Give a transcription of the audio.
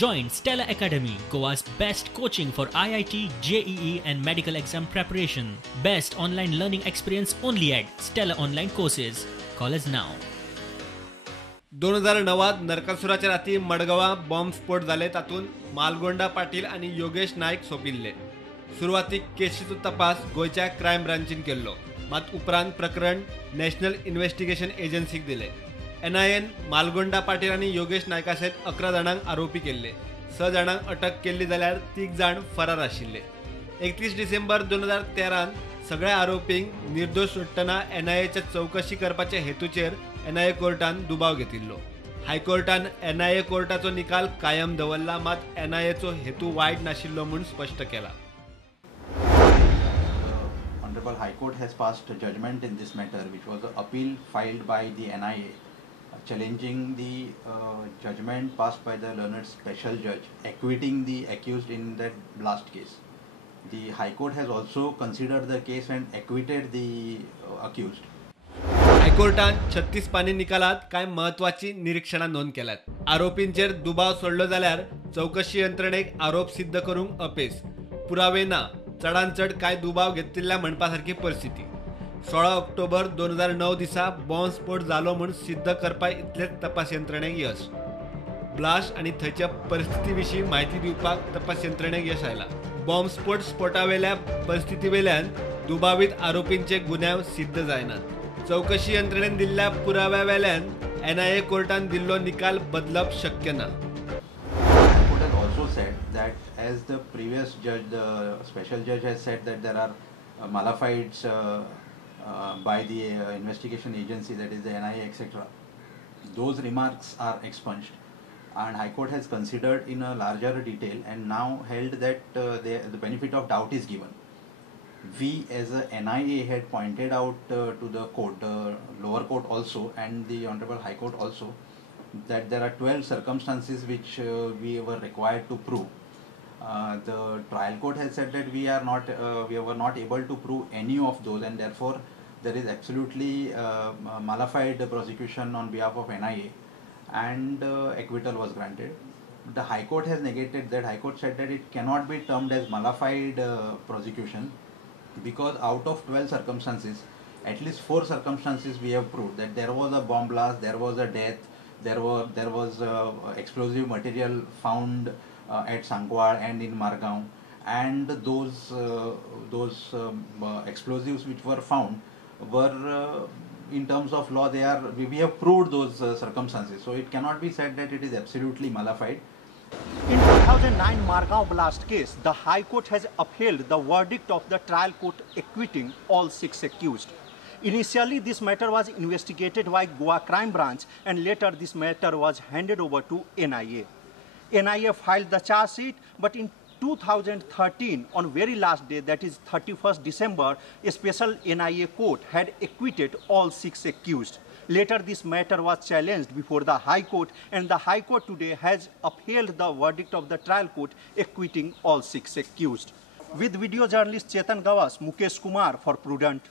Join Stellar Academy, Goa's best coaching for IIT, JEE and medical exam preparation. Best online learning experience only at Stellar Online Courses. Call us now. 2009 नरकासुराच्या राती मडगावा बॉम्बस्फोट जाले तातून मालगोंडा पाटील आणि योगेश नाईक सोपिल्ले. सुरवातीक केशीचो तपास गोयच्या crime ब्रांचीन केल्लो, मात उपरांत प्रकरण नॅशनल इन्व्हेस्टिगेशन एजन्सीक दिले. NIAन मालगोंडा पाटील आणि योगेश नायका सयत 11 जाणांक आरोपी केल्ले. 6 जाणांक अटक केल्ली जाल्यार 3 जाण फरार आशिल्ले. 31 डिसेंबर 2013 सगळ्या आरोपींक निर्दोष सुट्टना NIAच्या चौकशी करपाच्या हेतूचेर NIA कोर्टान दुबाव घेतिल्लो. हायकोर्टान NIA कोर्टाचो निकाल कायम दवरला, मात NIAचो हेतू वायट नाशिल्लो म्हूण स्पश्ट केला. Honorable High Court has passed a judgment in this matter, which was an appeal filed by the NIA challenging the judgment passed by the learned special judge acquitting the accused in that Blase case. The High Court has also considered the case and acquitted the accused. हायकोर्टान 36 पानी निकालात काय महत्वाची निरीक्षणां नोंद केल्यात. आरोपींचेर दुबाव सोडलो जाल्यार चौकशी यंत्रणेक आरोप सिद्ध करूंक अपेस, पुरावे ना, चडांत चड काय दुबाव घेतिल्ल्या म्हणपासारखी परिस्थिती. 16 ऑक्टोबर 2009 दिसा बॉम्बस्फोट जालो म्हूण सिद्ध करपा इतलेच तपास यंत्रणेक यश. ब्लास आणि थंयच्या परिस्थिती विशीं म्हायती दिवपाक तपास यंत्रणेक यश आयला. बॉम्बस्फोट स्फोटावेल्या परिस्थिती वेल्यान दुबावित आरोपींचे गुन्यांव सिद्ध जायनात. चौकशी यंत्रणेन दिल्ल्या पुराव्या वेल्यान NIA कोर्टान दिल्लो निकाल बदलप शक्य ना. The court has also said that as the previous judge, the special judge has said that there are bonafides by the investigation agency, that is the NIA, etc. Those remarks are expunged, and High Court has considered in a larger detail and now held that the benefit of doubt is given. We as a NIA had pointed out to the court, the lower court also and the Honorable High Court also, that there are 12 circumstances which we were required to prove. The trial court has said that we were not able to prove any of those, and therefore there is absolutely malified prosecution on behalf of NIA, and acquittal was granted. The High Court has negated that. High Court said that it cannot be termed as malified prosecution, because out of 12 circumstances, at least 4 circumstances we have proved that there was a bomb blast, there was a death, there was explosive material found at Sangwar and in Margao, and those explosives which were found were in terms of law, we have proved those circumstances, so it cannot be said that it is absolutely malified. In 2009 Margao blast case, the High Court has upheld the verdict of the trial court acquitting all 6 accused. Initially, this matter was investigated by Goa Crime Branch, and later this matter was handed over to NIA. NIA filed the charge sheet, but in 2013, on very last day, that is 31st December, a special NIA court had acquitted all 6 accused. Later, this matter was challenged before the High Court, and the High Court today has upheld the verdict of the trial court acquitting all 6 accused. With video journalist Chetan Gawas, Mukesh Kumar for Prudent.